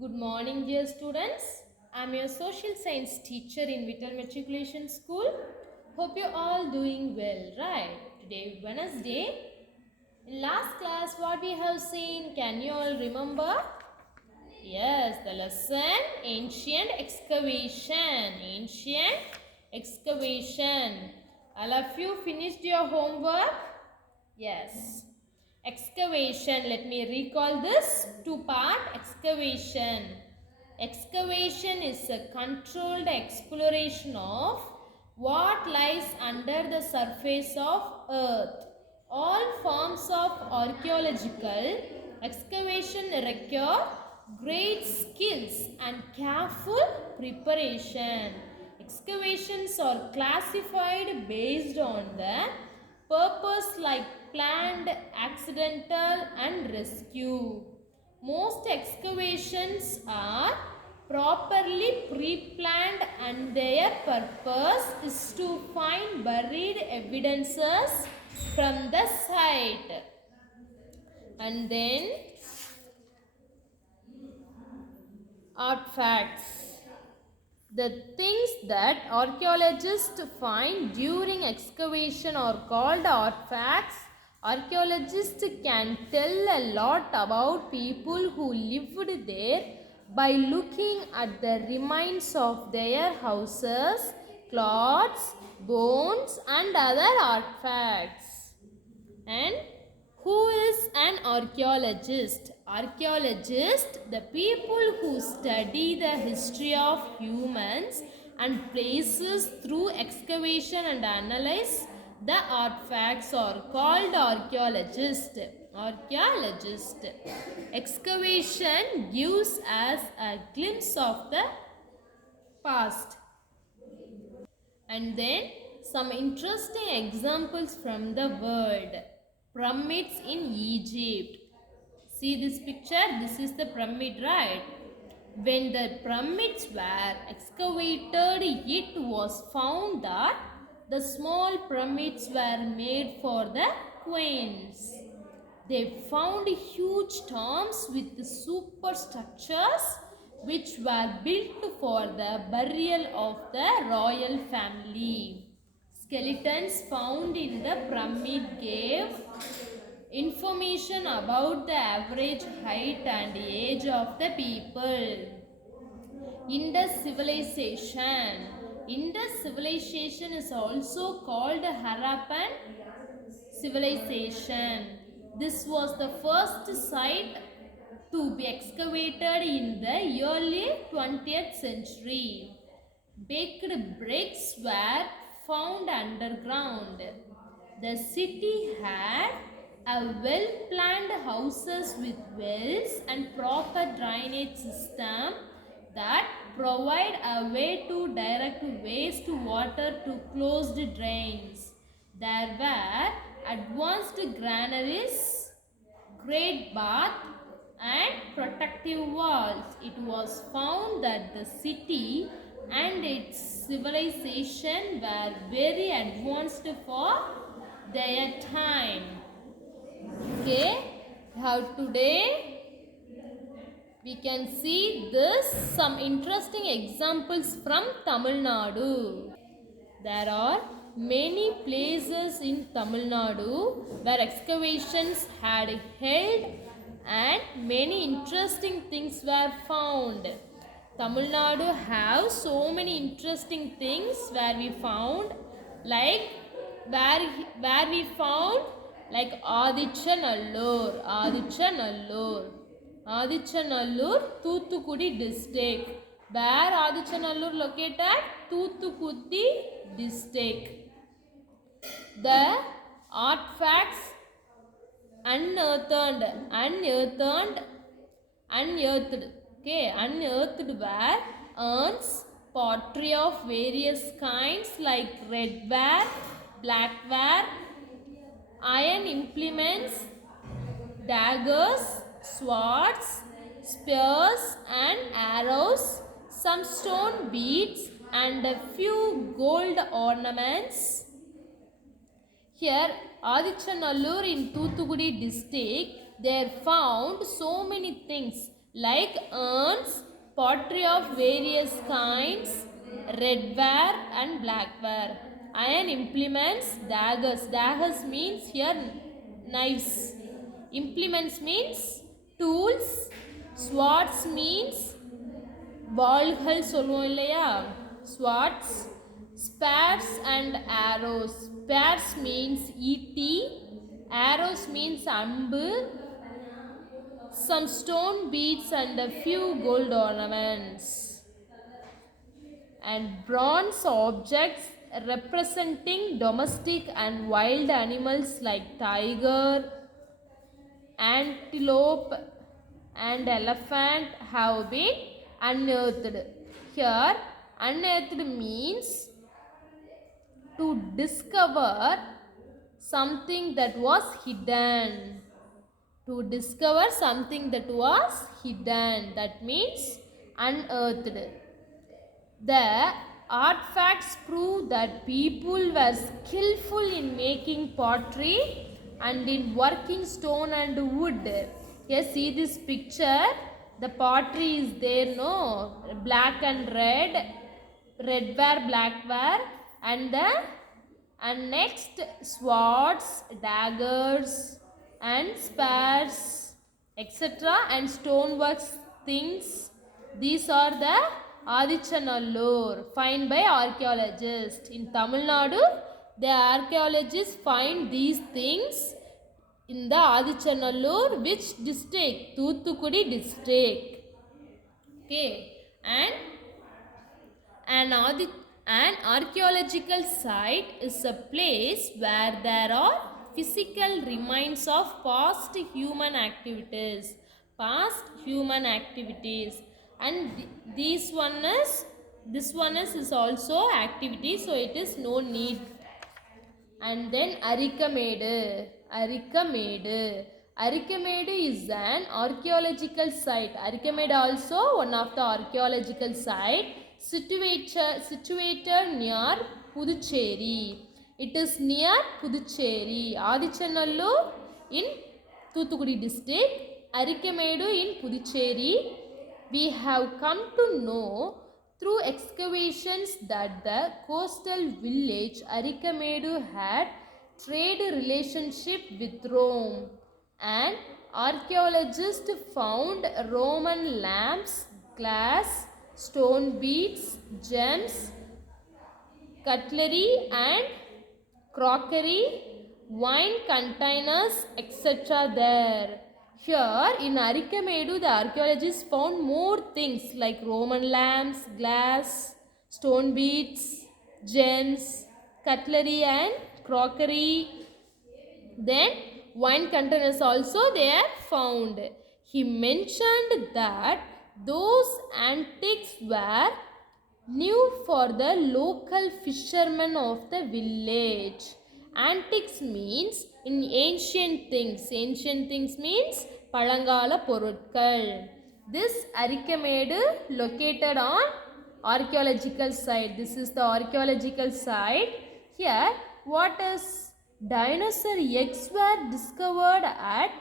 Good morning, dear students. I'm your social science teacher in Vittal Matriculation School. Hope you're all doing well, right? Today, Wednesday. In last class, what we have seen, can you all remember? Yes, the lesson, ancient excavation. Ancient excavation. All of you finished your homework? Yes. Excavation. Let me recall this two-part excavation. Excavation is a controlled exploration of what lies under the surface of earth. All forms of archaeological excavation require great skills and careful preparation. Excavations are classified based on the purpose like planned, accidental and rescue. Most excavations are properly pre-planned and their purpose is to find buried evidences from the site. And then artifacts. The things that archaeologists find during excavation are called artifacts. Archaeologists can tell a lot about people who lived there by looking at the remains of their houses, clothes, bones and other artifacts. And who is an archaeologist? Archaeologists, the people who study the history of humans and places through excavation and analyze the artifacts are called archaeologists. Archaeologist. Excavation gives us a glimpse of the past. And then some interesting examples from the world. Pyramids in Egypt. See this picture? This is the pyramid, right? When the pyramids were excavated, it was found that the small pyramids were made for the queens. They found huge tombs with superstructures which were built for the burial of the royal family. Skeletons found in the pyramid gave information about the average height and age of the people. Indus civilization. Indus civilization is also called Harappan civilization. This was the first site to be excavated in the early 20th century. Baked bricks were found underground. The city had a well-planned houses with wells and proper drainage system that provide a way to direct wastewater to closed drains. There were advanced granaries, great bath and protective walls. It was found that the city and its civilization were very advanced for their time. Okay, how today we can see this some interesting examples from Tamil Nadu. There are many places in Tamil Nadu where excavations had held and many interesting things were found. Tamil Nadu have so many interesting things where we found like where we found like Adichanallur, Thoothukudi district. Where Adichanallur located? Thoothukudi district. The artifacts unearthed were urns, pottery of various kinds like redware, blackware, iron implements, daggers, swords, spears and arrows, some stone beads and a few gold ornaments. Here, Adichanallur in Thoothukudi district, they found so many things like urns, pottery of various kinds, redware and blackware. Iron implements, daggers. Daggers means here knives. Implements means tools. Swords means வாள்கள் சொல்லுவோம் இல்லையா, swords. Spears and arrows. Spears means ஈட்டி, arrows means அம்பு, some stone beads and a few gold ornaments. And bronze objects representing domestic and wild animals like tiger, antelope and elephant have been unearthed. Here unearthed means to discover something that was hidden. To discover something that was hidden, that means unearthed. The artifacts prove that people were skillful in making pottery and in working stone and wood. Yes, see this picture, the pottery is there, no, black and red, redware, blackware, and next swords, daggers and spears, etc. and stoneworks things. These are the Adichanallur found by archaeologists. In Tamil Nadu, the archaeologists find these things in the Adichanallur, which district? Thuthukudi district. Okay, and an archaeological site is a place where there are physical remains of past human activities. And this one is also activity, so it is no need. And then Arikamedu is an archaeological site. Arikamedu also one of the archaeological site situated near Puducherry. It is near Puducherry. Adichanallur in Thuthukudi district, Arikamedu in Puducherry. We have come to know through excavations that the coastal village Arikamedu had trade relationship with Rome, and archaeologists found Roman lamps, glass, stone beads, gems, cutlery and crockery, wine containers, etc. there. Here in Arikamedu, the archaeologists found more things like Roman lamps, glass, stone beads, gems, cutlery and crockery. Then wine containers also they are found. He mentioned that those antiques were new for the local fishermen of the village. Antiques means in ancient things. Ancient things means பழங்கால பொருட்கள். This Arikamedu located on archaeological site. This is the archaeological site. Here what is dinosaur eggs were discovered at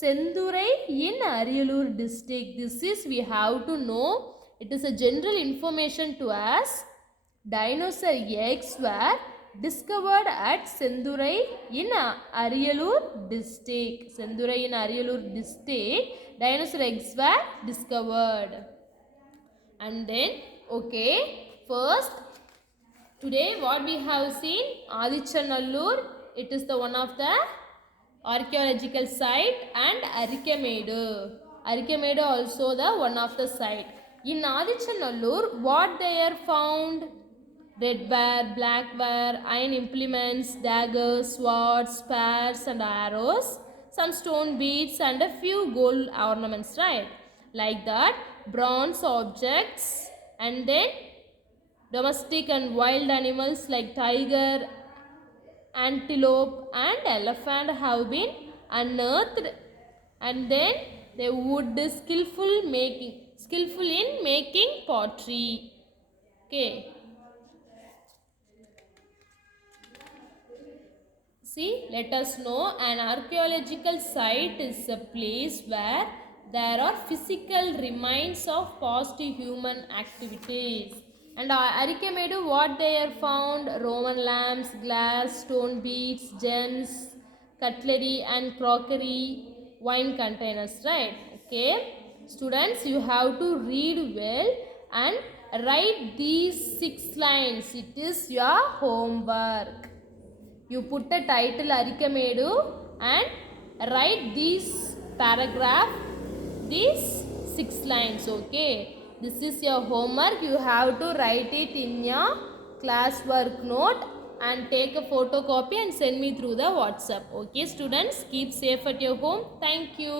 Sendurai in Ariyalur district. This is we have to know. It is a general information to us. Dinosaur eggs were discovered at Sendurai in Ariyalur district. Sendurai in Ariyalur district, dinosaur eggs were discovered. And then, okay, first, today what we have seen, Adichanallur, it is the one of the archaeological site, and Arikamedu. Arikamedu also the one of the site. In Adichanallur, what they are found? Redware, blackware, iron implements, daggers, swords, spears and arrows, some stone beads and a few gold ornaments, right? Like that, bronze objects, and then domestic and wild animals like tiger, antelope and elephant have been unearthed. And then the wood is skillful in making pottery. Okay. See, let us know an archaeological site is a place where there are physical remains of past human activities. And Arikemedu, what they are found? Roman lamps, glass, stone beads, gems, cutlery and crockery, wine containers, right? Okay, students, you have to read well and write these 6 lines. It is your homework. You put a title Arikemedu and write this paragraph, these 6 lines. Okay, this is your homework. You have to write it in your classwork note and take a photocopy and send me through the WhatsApp. Okay students, keep safe at your home. Thank you.